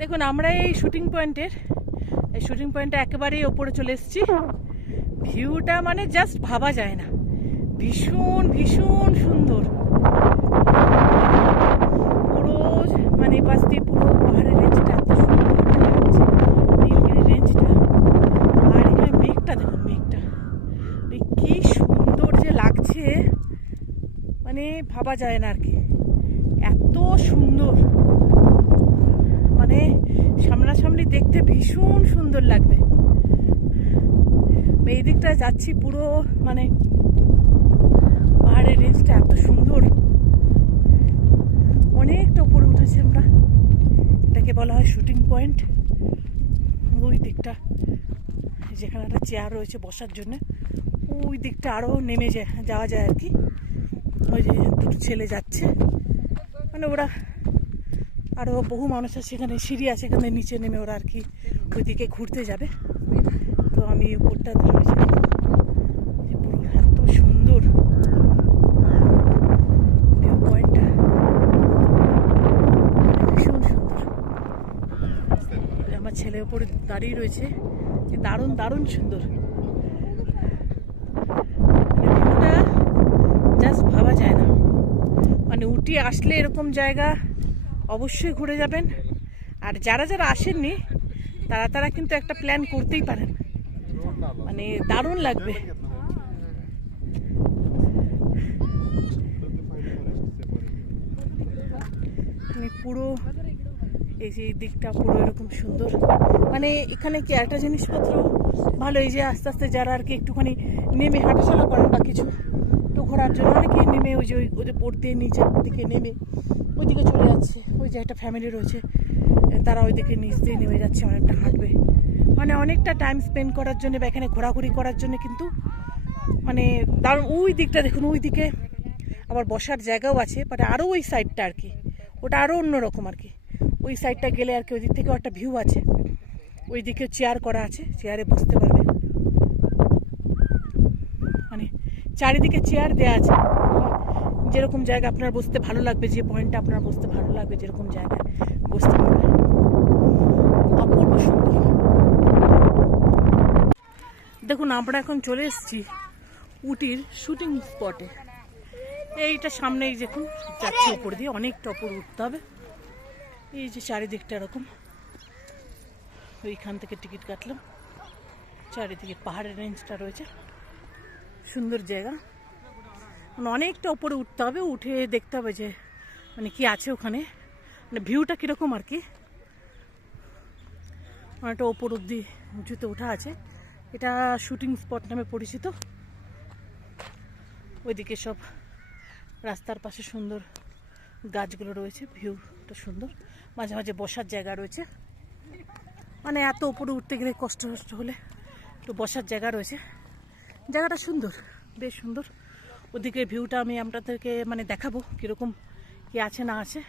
দেখুন আমরা এই শুটিং পয়েন্টে একেবারেই ওপরে চলে এসেছি। ভিউটা মানে জাস্ট ভাবা যায় না, ভীষণ ভীষণ সুন্দর। পুরো মানে পাশ দিয়ে পুরো পাহাড়ের রেঞ্জটা এত সুন্দর দেখা যাচ্ছে, নীলগিরি রেঞ্জটা। আর এখানে মেঘটা দেখুন, মেঘটা কি সুন্দর যে লাগছে, মানে ভাবা যায় না আর কি, এত সুন্দর। মানে সামনাসামনি দেখতে ভীষণ সুন্দর লাগবে। এই দিকটা যাচ্ছি, পুরো মানে পাহাড়ের রেঞ্জটা এত সুন্দর, অনেকটা উপরে উঠেছি আমরা। এটাকে বলা হয় শুটিং পয়েন্ট। ওই দিকটা যেখানে একটা চেয়ার রয়েছে বসার জন্য, ওই দিকটা আরও নেমে যাওয়া যায় আর কি। ওই যে দুটো ছেলে যাচ্ছে, মানে ওরা আরও বহু মানুষ আছে, সেখানে সিঁড়ি আছে, এখানে নিচে নেমে ওরা আর কি ওইদিকে ঘুরতে যাবে। তো আমি উপরটা ধরেছিলাম, পুরো এত সুন্দর ভিউ পয়েন্টটা, ভীষণ সুন্দর। আমার ছেলে উপরে দাঁড়িয়ে রয়েছে, দারুণ দারুণ সুন্দর ভিউটা, জাস্ট ভাবা যায় না। মানে উটি আসলে এরকম জায়গা অবশ্যই ঘুরে যাবেন। আর যারা যারা আসেননি তারা কিন্তু একটা প্ল্যান করতেই পারেন, মানে দারুণ লাগবে। পুরো এই যে এই দিকটা পুরো এরকম সুন্দর। মানে এখানে কি একটা জিনিসপত্র ভালো, এই যে আস্তে আস্তে যারা আর কি একটুখানি নেমে হাঁটাচলা করেন বা কিছু একটু ঘোরার জন্য, অনেকে নেমে ওই যে পড়তে নিচের দিকে নেমে ওইদিকে চলে যাচ্ছে। ওই যে একটা ফ্যামিলি রয়েছে, তারা ওইদিকে নিচ দিয়ে নেমে যাচ্ছে, অনেকটা হাঁটবে, মানে অনেকটা টাইম স্পেন্ড করার জন্য বা এখানে ঘোরাঘুরি করার জন্য কিন্তু মানে দারুণ। ওই দিকটা দেখুন, ওই দিকে আবার বসার জায়গাও আছে, মানে আরও ওই সাইডটা আর কি, ওটা আরও অন্যরকম আর কি। ওই সাইডটা গেলে আর কি ওই দিক থেকেও একটা ভিউ আছে, ওই দিকে চেয়ার করা আছে, চেয়ারে বসতে পারবে, মানে চারিদিকে চেয়ার দেওয়া আছে। যেরকম জায়গা আপনার বসতে ভালো লাগবে, যে পয়েন্টটা আপনার বসতে ভালো লাগবে, যেরকম জায়গায় বসতে পারবে। অপূর্ব সুন্দর। দেখুন আমরা এখন চলে এসেছি উটির শুটিং স্পটে। এইটা সামনেই দেখুন যাচ্ছে উপর দিয়ে, অনেকটা উপর উঠতে হবে। এই যে চারিদিকটা এরকম, ওইখান থেকে টিকিট কাটলাম, চারিদিকে পাহাড়ের রেঞ্জটা রয়েছে, সুন্দর জায়গা। মানে অনেকটা উপরে উঠতে হবে, উঠে দেখতে হবে যে মানে কি আছে ওখানে, মানে ভিউটা কীরকম আর কি। অনেকটা ওপর অব্দি উঁচুতে ওঠা আছে। এটা শুটিং স্পট নামে পরিচিত। ওইদিকে সব রাস্তার পাশে সুন্দর গাছগুলো রয়েছে, ভিউটা সুন্দর, মাঝে মাঝে বসার জায়গা রয়েছে। মানে এত উপরে উঠতে গেলে কষ্ট হলে একটু বসার জায়গা রয়েছে, জায়গাটা সুন্দর, বেশ সুন্দর। ওদিকে ভিউটা আমি আপনাদেরকে মানে দেখাবো কীরকম কি আছে না আছে।